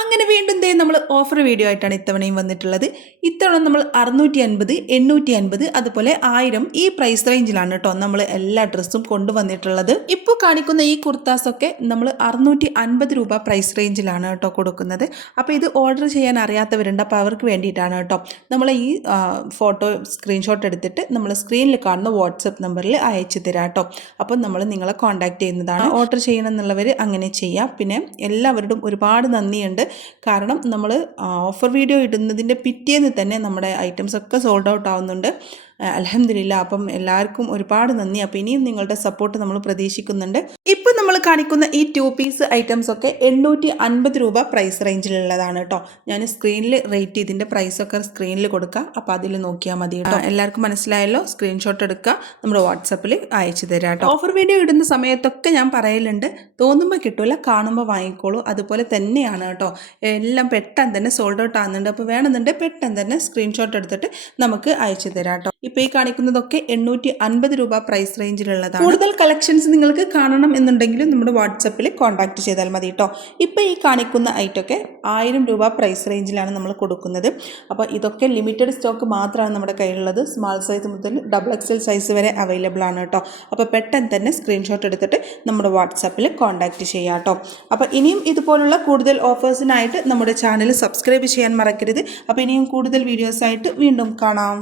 അങ്ങനെ വീണ്ടും ദേ നമ്മൾ ഓഫർ വീഡിയോ ആയിട്ടാണ് ഇത്തവണയും വന്നിട്ടുള്ളത്. ഇത്തവണ നമ്മൾ 650, 850 അതുപോലെ 1000 ഈ പ്രൈസ് റേഞ്ചിലാണ് കേട്ടോ നമ്മൾ എല്ലാ ഡ്രസ്സും കൊണ്ടുവന്നിട്ടുള്ളത്. ഇപ്പോൾ കാണിക്കുന്ന ഈ കുർത്താസൊക്കെ നമ്മൾ 650 രൂപ പ്രൈസ് റേഞ്ചിലാണ് കേട്ടോ കൊടുക്കുന്നത്. അപ്പോൾ ഇത് ഓർഡർ ചെയ്യാൻ അറിയാത്തവരുണ്ട്, അപ്പോൾ അവർക്ക് വേണ്ടിയിട്ടാണ് കേട്ടോ നമ്മൾ ഈ ഫോട്ടോ സ്ക്രീൻഷോട്ട് എടുത്തിട്ട് നമ്മൾ സ്ക്രീനിൽ കാണുന്ന വാട്സപ്പ് നമ്പറിൽ അയച്ചു തരാം കേട്ടോ. അപ്പം നമ്മൾ നിങ്ങളെ കോൺടാക്ട് ചെയ്യുന്നതാണ്. ഓർഡർ ചെയ്യണമെന്നുള്ളവർ അങ്ങനെ ചെയ്യാം. പിന്നെ എല്ലാവരോടും ഒരുപാട് നന്ദിയുണ്ട്. കാരണം നമ്മൾ ഓഫർ വീഡിയോ ഇടുന്നതിൻ്റെ പിറ്റേന്ന് തന്നെ നമ്മുടെ ഐറ്റംസ് ഒക്കെ സോൾഡ് ഔട്ട് ആവുന്നുണ്ട്. അൽഹംദുലില്ലാ. അപ്പം എല്ലാവർക്കും ഒരുപാട് നന്ദി. അപ്പോൾ ഇനിയും നിങ്ങളുടെ സപ്പോർട്ട് നമ്മൾ പ്രതീക്ഷിക്കുന്നുണ്ട്. ഇപ്പോൾ നമ്മൾ കാണിക്കുന്ന ഈ 2 പീസ് ഐറ്റംസ് ഒക്കെ 850 രൂപ പ്രൈസ് റേഞ്ചിലുള്ളതാണ് കേട്ടോ. ഞാൻ സ്ക്രീനിൽ റേറ്റ് ഇതിൻ്റെ പ്രൈസൊക്കെ സ്ക്രീനിൽ കൊടുക്കുക, അപ്പോൾ അതിൽ നോക്കിയാൽ മതി കേട്ടോ. എല്ലാവർക്കും മനസ്സിലായല്ലോ. സ്ക്രീൻഷോട്ട് എടുക്കുക, നമ്മുടെ വാട്സപ്പിൽ അയച്ചു തരാം കേട്ടോ. ഓഫർ വീഡിയോ ഇടുന്ന സമയത്തൊക്കെ ഞാൻ പറയലുണ്ട്, തോന്നുമ്പോൾ കിട്ടില്ല, കാണുമ്പോൾ വാങ്ങിക്കോളൂ. അതുപോലെ തന്നെയാണ് കേട്ടോ. എല്ലാം പെട്ടെന്ന് തന്നെ സോൾഡ് ഔട്ട് ആകുന്നുണ്ട്. അപ്പോൾ വേണമെന്നുണ്ടെങ്കിൽ പെട്ടെന്ന് തന്നെ സ്ക്രീൻഷോട്ട് എടുത്തിട്ട് നമുക്ക് അയച്ചു തരാം കേട്ടോ. ഇപ്പോൾ ഈ കാണിക്കുന്നതൊക്കെ 850 രൂപ പ്രൈസ് റേഞ്ചിലുള്ളതാണ്. കൂടുതൽ കളക്ഷൻസ് നിങ്ങൾക്ക് കാണണം എന്നുണ്ടെങ്കിൽ നമ്മുടെ വാട്സപ്പിൽ കോൺടാക്ട് ചെയ്താൽ മതി കേട്ടോ. ഇപ്പോൾ ഈ കാണിക്കുന്ന ഐറ്റമൊക്കെ 1000 രൂപ പ്രൈസ് റേഞ്ചിലാണ് നമ്മൾ കൊടുക്കുന്നത്. അപ്പോൾ ഇതൊക്കെ ലിമിറ്റഡ് സ്റ്റോക്ക് മാത്രമാണ് നമ്മുടെ കയ്യിലുള്ളത്. സ്മാൾ സൈസ് മുതൽ XXL സൈസ് വരെ അവൈലബിൾ ആണ് കേട്ടോ. അപ്പോൾ പെട്ടെന്ന് തന്നെ സ്ക്രീൻഷോട്ട് എടുത്തിട്ട് നമ്മുടെ വാട്സപ്പിൽ കോൺടാക്ട് ചെയ്യാം കേട്ടോ. അപ്പോൾ ഇനിയും ഇതുപോലുള്ള കൂടുതൽ ഓഫേഴ്സിനായിട്ട് നമ്മുടെ ചാനൽ സബ്സ്ക്രൈബ് ചെയ്യാൻ മറക്കരുത്. അപ്പോൾ ഇനിയും കൂടുതൽ വീഡിയോസായിട്ട് വീണ്ടും കാണാം.